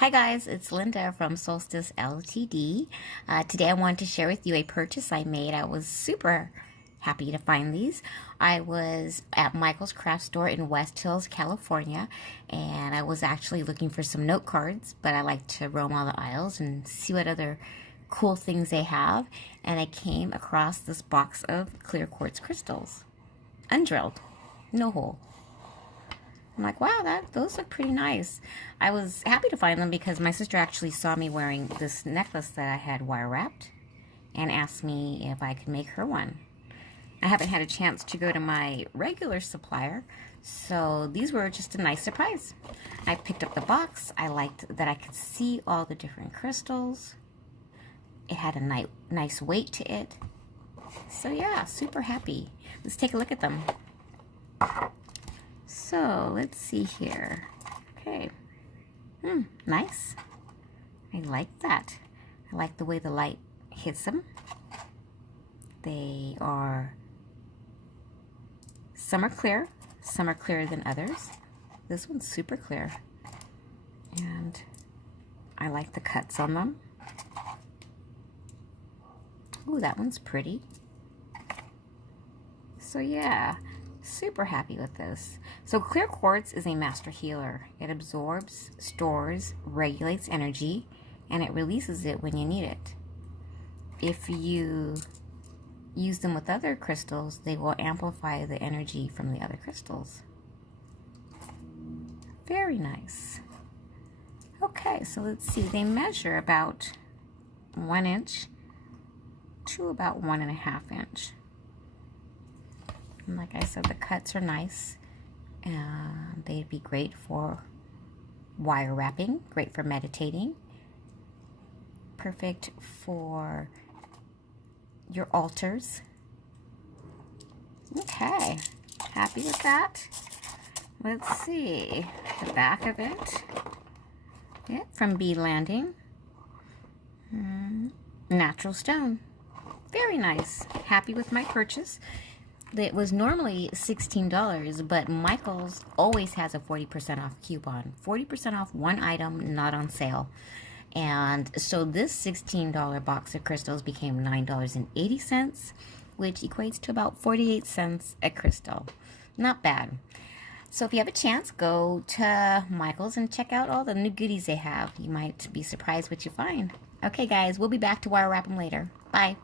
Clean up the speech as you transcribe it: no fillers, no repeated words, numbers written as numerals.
Hi guys, it's Linda from Solstice Ltd. Today I wanted to share with you a purchase I made. I was super happy to find these. I was at Michael's craft store in West Hills, California, and I was actually looking for some note cards, but I like to roam all the aisles and see what other cool things they have. And I came across this box of clear quartz crystals, undrilled, no hole. I'm like, wow, those look pretty nice. I was happy to find them because my sister actually saw me wearing this necklace that I had wire wrapped and asked me if I could make her one. I haven't had a chance to go to my regular supplier, so these were just a nice surprise. I picked up the box. I liked that I could see all the different crystals. It had a nice weight to it. So yeah, super happy. Let's take a look at them. So let's see here. Okay. Nice. I like that. I like the way the light hits them. Some are clear. Some are clearer than others. This one's super clear. And I like the cuts on them. Ooh, that one's pretty. So yeah. Super happy with this. So clear quartz is a master healer. It absorbs, stores, regulates energy, and it releases it when you need it. If you use them with other crystals, they will amplify the energy from the other crystals. Very nice. Okay, so let's see. They measure about 1 inch to about 1.5 inch. And like I said, the cuts are nice, and they'd be great for wire wrapping, great for meditating, perfect for your altars. Okay, happy with that. Let's see the back of it. Yeah, from Bead Landing. Natural stone. Very nice. Happy with my purchase. It was normally $16, but Michael's always has a 40% off coupon. 40% off one item not on sale. And so this $16 box of crystals became $9.80, which equates to about 48 cents a crystal. Not bad. So if you have a chance, go to Michael's and check out all the new goodies they have. You might be surprised what you find. Okay guys, we'll be back to wire wrap them later. Bye.